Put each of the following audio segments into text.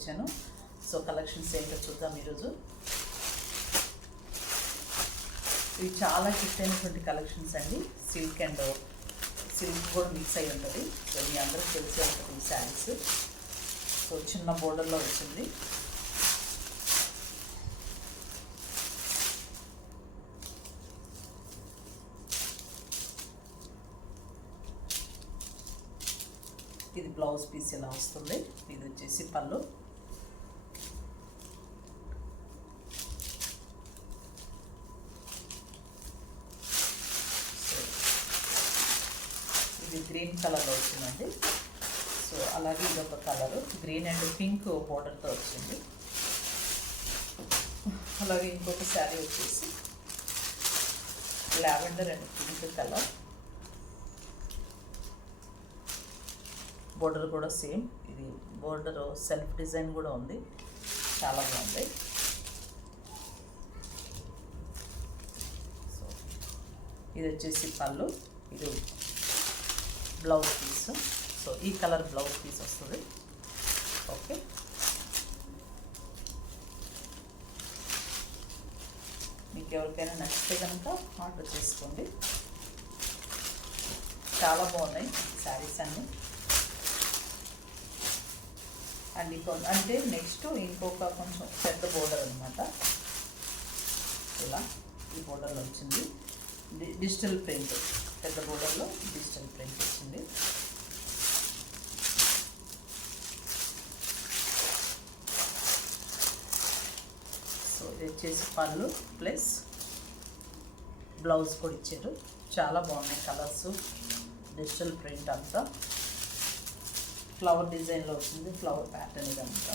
వచ్చాను. So collections ఏంటో చూద్దాం ఈరోజు. ఇవి చాలా హిట్ అయినటువంటి కలెక్షన్స్ అండి. సిల్క్ కూడా మిక్స్ అయి ఉంటుంది. సో మీ అందరికి తెలిసే ఉంటుంది ఈ శారీస్. సో చిన్న బోర్డర్లో వచ్చింది. ఇది బ్లౌజ్ పీస్ ఇలా వస్తుంది. ఇది వచ్చేసి పళ్ళు. ఇది గ్రీన్ కలర్లో వచ్చిందండి. సో అలాగే ఇదొక కలరు, గ్రీన్ అండ్ పింక్ బోర్డర్తో వచ్చింది. అలాగే ఇంకొక శారీ వచ్చేసి lavender and pink colour. Border కూడా సేమ్. ఇది బోర్డర్ సెల్ఫ్ డిజైన్ కూడా ఉంది, చాలా బాగుంది. సో ఇది వచ్చేసి పళ్ళు, ఇది బ్లౌజ్ పీస్. సో ఈ కలర్ బ్లౌజ్ పీస్ వస్తుంది. ఓకే, మీకు ఎవరికైనా నచ్చితే కనుక ఆర్డర్ చేసుకోండి. చాలా బాగున్నాయి శారీస్ అన్నీ. అండ్ అంటే నెక్స్ట్ ఇంకొక కొంచెం పెద్ద బోర్డర్ అనమాట. ఇలా ఈ బోర్డర్లో వచ్చింది డిజిటల్ ప్రింట్. పెద్ద బోర్డర్లో డిజిటల్ ప్రింట్ వచ్చింది. సో ఇది వచ్చేసి పళ్ళు ప్లస్ బ్లౌజ్ కూడా ఇచ్చారు. చాలా బాగున్నాయి కలర్స్. డిజిటల్ ప్రింట్ అంతా ఫ్లవర్ డిజైన్లో వచ్చింది. ఫ్లవర్ ప్యాటర్న్ ఇదంతా.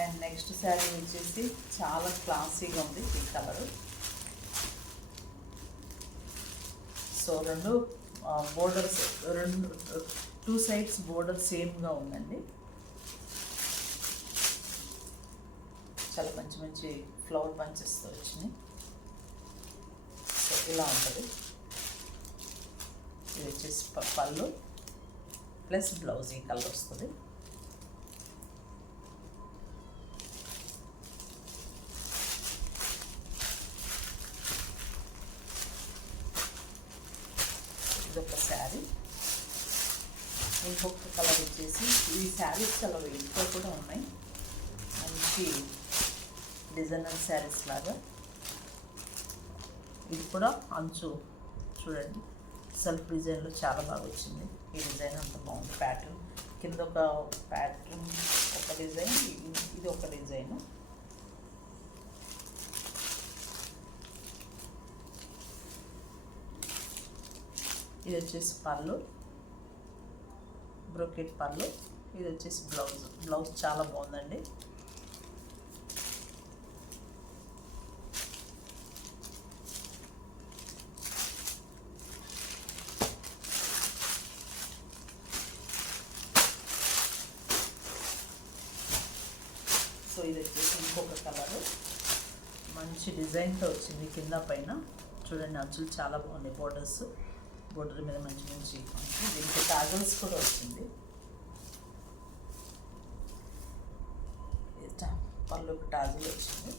అండ్ నెక్స్ట్ శారీ వచ్చేసి చాలా క్లాసీగా ఉంది ఈ colour. So borders two sides border సేమ్గా ఉందండి. చాలా మంచి మంచి ఫ్లవర్ బంచెస్తో వచ్చినాయి. సో ఇలా ఉంటుంది. ఇది వచ్చేసి పళ్ళు ప్లస్ బ్లౌజ్ ఈ కలర్ వస్తుంది. ఇదొక శారీ. ఇంకొక కలర్ వచ్చేసి ఈ శారీస్ కలర్ ఇంట్లో కూడా ఉన్నాయి. మంచి డిజైనర్ శారీస్ లాగా. ఇది కూడా అంచు చూడండి, సెల్ఫ్ డిజైన్లో చాలా బాగా వచ్చింది. ఈ డిజైన్ అంత బాగుంది. ప్యాటర్న్ కింద ఒక ప్యాటర్న్, ఒక డిజైన్, ఇది ఒక డిజైన్. ఇది వచ్చేసి పళ్ళు, బ్రోకెట్ పళ్ళు. ఇది వచ్చేసి బ్లౌజ్ చాలా బాగుందండి. సో ఇది వచ్చేసి ఇంకొక కలరు, మంచి డిజైన్తో వచ్చింది. కింద పైన చూడండి, అంచులు చాలా బాగున్నాయి. బోర్డర్ మీద మంచి మంచి దీనికి టాజల్స్ కూడా వచ్చింది. పళ్ళుకి టాజల్ వచ్చింది.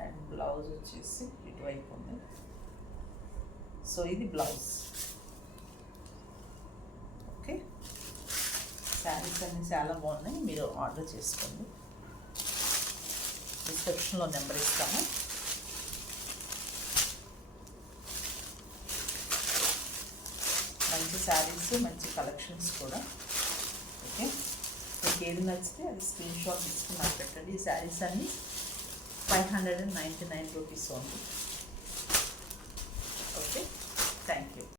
అండ్ బ్లౌజ్ వచ్చేసి ఇటువైపు ఉంది. సో ఇది బ్లౌజ్. ఓకే, శారీస్ అన్నీ చాలా బాగున్నాయి. మీరు ఆర్డర్ చేసుకోండి. డిస్క్రిప్షన్లో నెంబర్ ఇస్తాము. మంచి శారీస్, మంచి కలెక్షన్స్ కూడా. ఓకే, మీకు ఏది నచ్చితే అది స్క్రీన్ షాట్ తీసుకుని నాకు పెట్టండి. ఈ శారీస్ అన్నీ 599 rupees only. Okay, thank you.